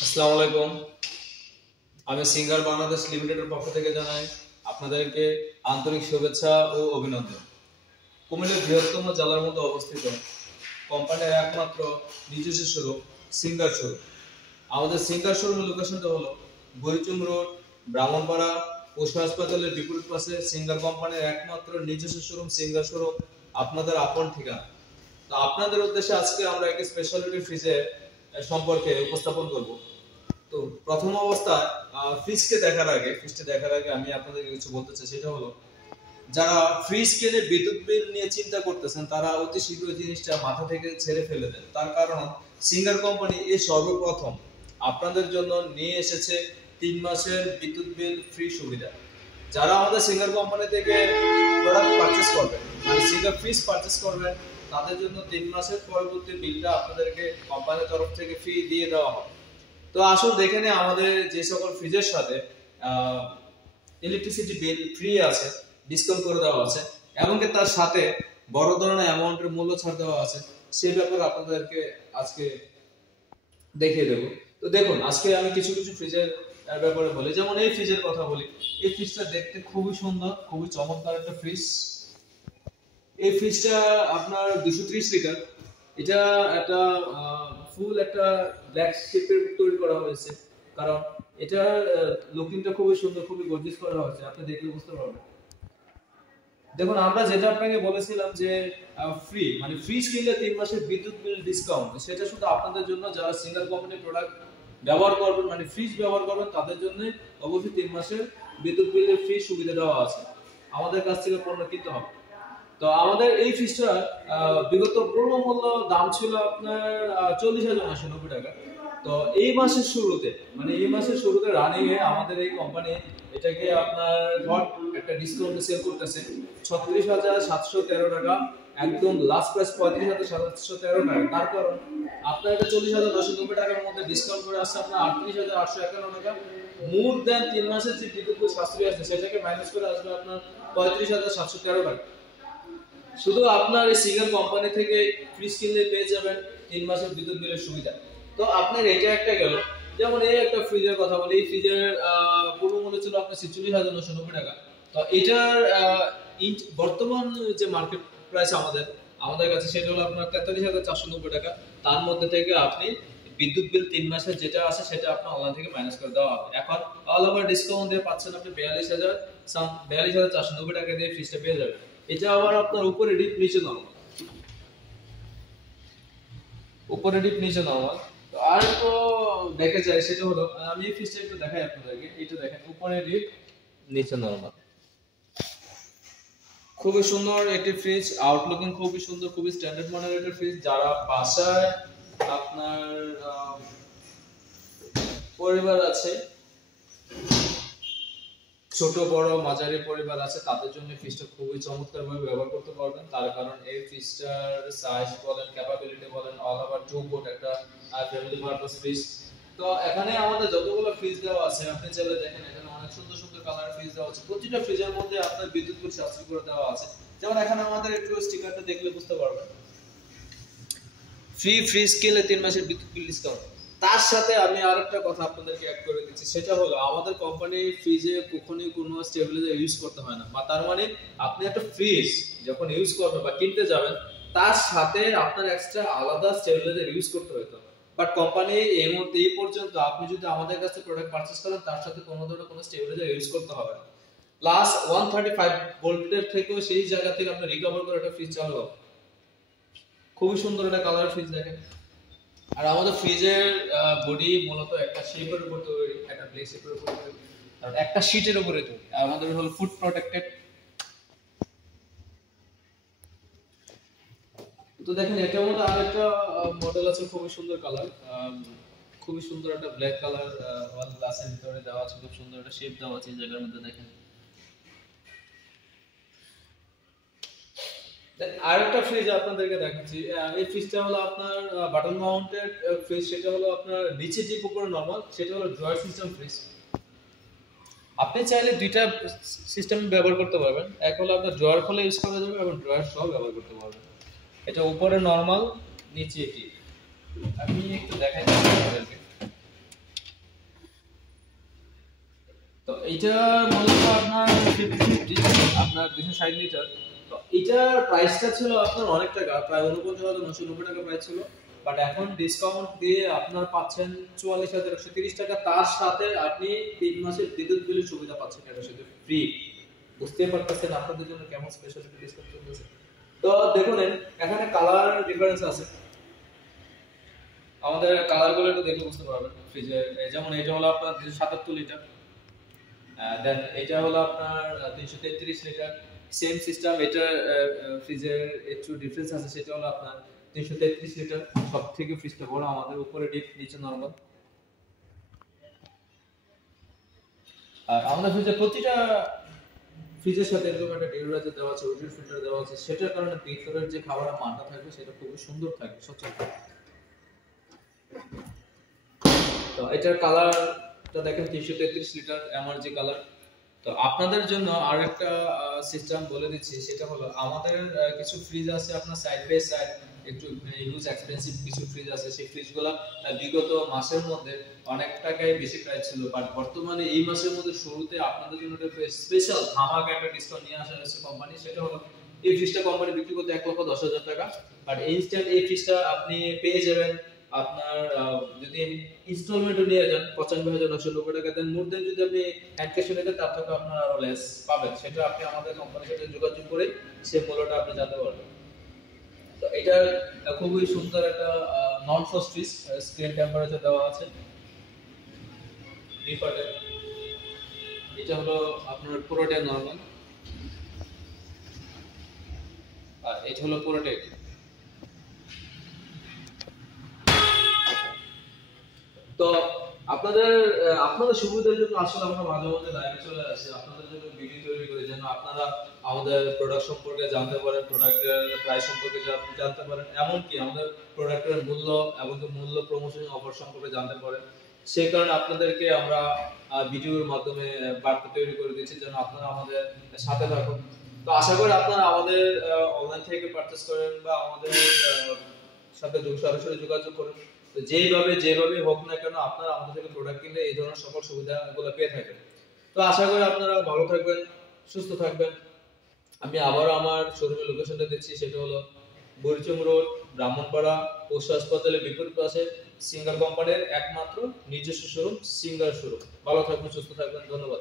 আসসালামু আলাইকুম। আমি সিঙ্গার বাংলাদেশ লিমিটেডের পক্ষ থেকে জানাই আপনাদেরকে আন্তরিক শুভেচ্ছা ও অভিনন্দন। কুমিল্লার বৃহত্তম জেলার মধ্যে অবস্থিত কোম্পানির একমাত্র নিজস্ব শোরুম সিঙ্গার শোরুম। আমাদের সিঙ্গার শোরুমের লোকেশনটা হলো বরিচুম রোড, ব্রাহ্মণপাড়া পশু হাসপাতালের বিপরীত পাশে সিঙ্গার কোম্পানির একমাত্র নিজস্ব শোরুম সিঙ্গার শোরুম, আপনাদের আপন ঠিকানা। তো আপনাদের উদ্দেশ্যে আজকে আমরা একটি স্পেশালিটি ফ্রিজের সম্পর্কে উপস্থাপন করব। তো প্রথম অবস্থায় ফ্রিজটা দেখার আগে আমি আপনাদেরকে কিছু বলতে চাই, সেটা হলো যারা ফ্রিজ কিনে বিদ্যুৎ বিল নিয়ে চিন্তা করতেছেন তারা অতি শীঘ্র জিনিসটা মাথা থেকে ছেড়ে ফেলে দেন। তার কারণ সিঙ্গার কোম্পানি এই সর্বপ্রথম আপনাদের জন্য নিয়ে এসেছে 3 মাসের বিদ্যুৎ বিল ফ্রি সুবিধা। যারা আমাদের সিঙ্গার কোম্পানি থেকে প্রোডাক্ট পারচেজ করবেন, মানে সিঙ্গার ফ্রিজ পারচেজ করবেন, তাদের জন্য 3 মাসের পরবর্তী বিলটা আপনাদেরকে কোম্পানির তরফ থেকে ফ্রি দিয়ে দেওয়া হবে। তো আসলে দেখে নিই আমাদের যে সকল ফ্রিজের সাথে ইলেকট্রিসিটি বিল ফ্রি আছে, ডিসকাউন্ট করে দেওয়া আছে, এবং তার সাথে বড় ধরনের অ্যামাউন্টের মূল্য ছাড় দেওয়া আছে, সেই ব্যাপারে আপনাদেরকে আজকে দেখিয়ে দেবো। তো দেখুন, আজকে আমি কিছু কিছু ফ্রিজের ব্যাপারে বলি। যেমন এই ফ্রিজের কথা বলি। এই ফ্রিজটা দেখতে খুবই সুন্দর, খুবই চমৎকার একটা ফ্রিজ। এই ফ্রিজটা আপনার 230 লিটার। এটা একটা ফুল একটা ব্ল্যাক শেপের তৈরি করা হয়েছে, কারণ এটা লুকিংটা খুবই সুন্দর, খুবই গর্জিয়াস করা হয়েছে, আপনি দেখলে বুঝতে পারবেন। দেখুন, আমরা যেটা আপনাকে বলেছিলাম যে ফ্রি, মানে ফ্রিজ কিনলে 3 মাসের বিদ্যুৎ বিল ডিসকাউন্ট, সেটা শুধু আপনাদের জন্য যারা সিঙ্গার কোম্পানির প্রোডাক্ট ব্যবহার করবেন, মানে ফ্রিজ ব্যবহার করবেন, তাদের জন্য অবশ্যই 3 মাসের বিদ্যুৎ বিলের ফ্রি সুবিধা দেওয়া আছে। আমাদের কাছ থেকে পণ্য কিনতে হবে। তো আমাদের এই ফ্রিজটা বিগত পূর্ব মূল্য দাম ছিল আপনার 40,990 টাকা। তো এই মাসের শুরুতে, মানে এই মাসের শুরুতে রানিং এ আমাদের এই কোম্পানি এটাকে আপনার হট একটা ডিসকাউন্টে সেল করতেছে 36,713 টাকা। একদম লাস্ট প্রাইস 35,713 টাকা। তার কারণ আপনার এটা 40,990 টাকার মধ্যে ডিসকাউন্ট করে আসছে আপনার 38,851 টাকা। মোর দেন 3 মাসের যে বিদ্যুৎ সাশ্রয় আছে সেটাকে মাইনাস করে আসবে আপনার 35,713 টাকা। শুধু আপনার এই সিঙ্গার কোম্পানি থেকে ফ্রিজ কিনলে পেয়ে যাবেন 3 মাসের বিদ্যুৎ বিলের সুবিধা। তো আপনার এটা একটা গেল। যেমন এই একটা ফ্রিজের কথা বলি। এই ফ্রিজের পূর্ব মূল্য ছিল আপনার 46,990 টাকা। তো এটার বর্তমান যে মার্কেট প্রাইস আমাদের আমাদের কাছে সেটা হলো আপনার 43,490 টাকা। তার মধ্যে থেকে আপনি বিদ্যুৎ বিল 3 মাসের যেটা আছে সেটা আপনার অনলাইন থেকে মাইনাস করে দেওয়া হবে। এখন অল ওভার ডিসকাউন্ট দিয়ে পাচ্ছেন আপনি 42,490 টাকা দিয়ে ফ্রিজটা পেয়ে যাবেন। এটা আবার আপনার উপরে ডিপ নিচে নরমাল, উপরে ডিপ নিচে নরমাল। তো আর তো দেখে যায় সেটা হলো, আমি এই ফ্রিজটা একটু দেখাই আপনাদেরকে। এটা দেখেন, উপরে ডিপ নিচে নরমাল, খুবই সুন্দর একটি ফ্রিজ। আউটলুকিং খুবই সুন্দর, খুবই স্ট্যান্ডার্ড মানের একটা ফ্রিজ। যারা বাসায় আপনার পরিবার আছে, ছোট বড় মাঝারি পরিবার আছে, তাদের জন্য ফ্রিজটা খুবই চমৎকার ভাবে ব্যবহার করতে পারবেন। তার কারণ এই ফ্রিজটার সাইজ বলেন, ক্যাপাবিলিটি বলেন, অল ওভার 2 ফুট একটা ফ্যামিলি পারপাস ফ্রিজ। তো এখানে আমাদের যতগুলো ফ্রিজ দেওয়া আছে আপনি চাইলে দেখেন, এখানে অনেক সুন্দর সুন্দর কালারের ফ্রিজ দেওয়া আছে। প্রতিটা ফ্রিজের মধ্যে আপনার বিদ্যুৎ বিল সাশ্রয় করে দেওয়া আছে। যেমন এখানে আমাদের একটু স্টিকারটা দেখলে বুঝতে পারবেন, ফ্রি ফ্রিজ কিনলে 3 মাসের বিদ্যুৎ বিল ডিসকাউন্ট। তার সাথে আমি আরেকটা কথা আপনাদেরকে অ্যাড করে দিচ্ছি, সেটা হলো আমাদের কোম্পানি ফ্রিজে কখনোই কোনো স্টেবিলাইজার ইউজ করতে হয় না। বা তার মানে আপনি একটা ফ্রিজ যখন ইউজ করবেন বা কিনতে যাবেন, তার সাথে আপনার এক্সট্রা আলাদা স্টেবিলাইজার ইউজ করতে হতো। বাট কোম্পানি এই মুহূর্তে এই পর্যন্ত আপনি যদি আমাদের কাছে প্রোডাক্ট পারচেজ করেন, তার সাথে কোনো ধরনের কোনো স্টেবিলাইজার ইউজ করতে হবে না। প্লাস 135 ভোল্টের থেকেও সেই জায়গা থেকে আপনি রিকভার করে একটা ফ্রিজ চালু হবে। খুবই সুন্দর একটা কালার ফ্রিজ দেখেন। আর আমাদের ফ্রিজের বডি মূলত একটা শেপের উপর তৈরি, একটা ব্লেড শেপের উপর তৈরি, আর একটা শীটের উপরে তৈরি। আমাদের হল ফুড প্রোটেক্টেড। তো দেখেন, এটার মধ্যে আরেকটা মডেল আছে, খুবই সুন্দর কালার, খুবই সুন্দর একটা ব্ল্যাক কালার ওয়াল গ্লাসের ভিতরে দেওয়া আছে। খুব সুন্দর একটা শেপ দেওয়া আছে এই জায়গার মধ্যে দেখেন। আরেকটা ফ্রিজ আপনাদেরকে দেখাচ্ছি। এই ফ্রিজটা হলো আপনার বাটন মাউন্টেড ফ্রিজ। সেটা হলো আপনার নিচে যে উপরে নরমাল, সেটা হলো ড্রয়ার সিস্টেম ফ্রিজ। আপনি চাইলে দুইটা সিস্টেম ব্যবহার করতে পারবেন। এক হলো আপনার ড্রয়ার খুলে ইউজ করা যাবে এবং ড্রয়ার সহ ব্যবহার করতে পারবেন। এটা উপরে নরমাল, নিচে এটি। আমি একটু দেখাই আপনাদেরকে। এইটার মূল্য আপনার 50 আপনার 260 লিটার। তো এটার প্রাইসটা ছিল আপনার অনেক টাকা, প্রায় 49,990 টাকা প্রাইস ছিল। বাট এখন ডিসকাউন্ট দিয়ে আপনার পাচ্ছেন 44,130 টাকা। তার সাথে আপনি 3 মাসের বিদ্যুৎ বিলের সুবিধা পাচ্ছেন এটার সাথে ফ্রি। বুঝতে পারতেছেন আপনাদের জন্য কেমন স্পেশাল ডিসকাউন্ট চলতেছে। তো দেখুন এখানে কালার ডিফারেন্স আছে, আমাদের কালার গুলো একটু দেখে বুঝতে পারবেন। ফ্রিজে যেমন এটা হলো আপনার 277 লিটার, দেন এটা হলো আপনার 333 লিটার। সেম সিস্টেম, এটা ফ্রিজের একটু ডিফারেন্স আছে, সেটা হলো আপনার 333 লিটার। সব থেকে ফ্রিজটা বড়, আমাদের উপরে ডিপ নিচে নরমাল। আর আমাদের ফ্রিজে প্রতিটা ফ্রিজের সাথে এরকম একটা ডিউরাইজার দেওয়া আছে, ওয়েটার ফিল্টার দেওয়া আছে, সেটার কারণে ভিতরের যে খাবারের মানটা থাকবে সেটা খুবই সুন্দর থাকবে, স্বচ্ছ থাকবে। তো এটার কালারটা দেখেন 333 লিটার এমআরজি কালার। তো আপনাদের জন্য আরেকটা সিস্টেম বলে দিচ্ছি, সেটা হলো আমাদের কিছু ফ্রিজ আছে আপনার সাইড বাই সাইড একটু ইউজ এক্সপেন্সিভ কিছু ফ্রিজ আছে। সেই ফ্রিজগুলো বিগত মাসের মধ্যে অনেক টাকায় বেশি প্রাইস ছিল, বাট বর্তমানে এই মাসের মধ্যে শুরুতে আপনাদের জন্য একটা স্পেশাল ধামাকা একটা ডিসকাউন্ট নিয়ে আসা হয়েছে কোম্পানি। সেটা হলো এই ফ্রিজটা কোম্পানি বিক্রি করতে 1,10,000 টাকা, বাট ইনস্ট্যান্ট এই ফ্রিজটা আপনি পেয়ে যাবেন আপনার যদি ইনস্টলমেন্টে নিয়ে যান 95,990 টাকা দেন। মোর দেন যদি আপনি হ্যান্ড ক্যাশে নিতে তার থেকে আপনার আরো লেস পাবেন। সেটা আপনি আমাদের কোম্পানির সাথে যোগাযোগ করে সেই মূল্যটা আপনি জানতে পারবেন। তো এটা খুবই সুন্দর একটা নন ফ্রস্ট ফ্রিজ, স্ক্রিন টেম্পারেচার দেওয়া আছে ডিফল্টে। এটা হলো আপনার পুরোটাই নরমাল, আর এটা হলো পুরোটাই। তো আপনাদের সুবিধার জন্য আসলে আমরা মাঝে মাঝে লাইভে চলে আসি, আপনাদের জন্য ভিডিও তৈরি করি যেন আপনারা আমাদের প্রোডাক্ট সম্পর্কে জানতে পারেন, প্রোডাক্টের প্রাইস সম্পর্কে জানতে পারেন, এমনকি আমাদের প্রোডাক্টের মূল্য এবং মূল্য প্রমোশন অফার সম্পর্কে জানতে পারেন। সেই কারণে আপনাদেরকে আমরা ভিডিওর মাধ্যমে বার্তা তৈরি করে দিচ্ছি যেন আপনারা আমাদের সাথে থাকুন। তো আশা করি আপনারা আমাদের অনলাইন থেকে পারচেজ করেন বা আমাদের সাথে সরাসরি যোগাযোগ করুন। তো যেভাবে হোক না কেন আপনারা আমাদের থেকে প্রোডাক্ট কিনলে এই ধরনের সকল সুবিধাগুলো পেয়ে থাকবেন। তো আশা করি আপনারা ভালো থাকবেন, সুস্থ থাকবেন। আমি আবারও আমার শোরুমের লোকেশনটা দিচ্ছি, সেটা হলো বুড়িচং রোড, ব্রাহ্মণপাড়া পশু হাসপাতালের বিপরীত পাশে সিঙ্গার কোম্পানির একমাত্র নিজস্ব শোরুম সিঙ্গার শোরুম। ভালো থাকবেন, সুস্থ থাকবেন, ধন্যবাদ।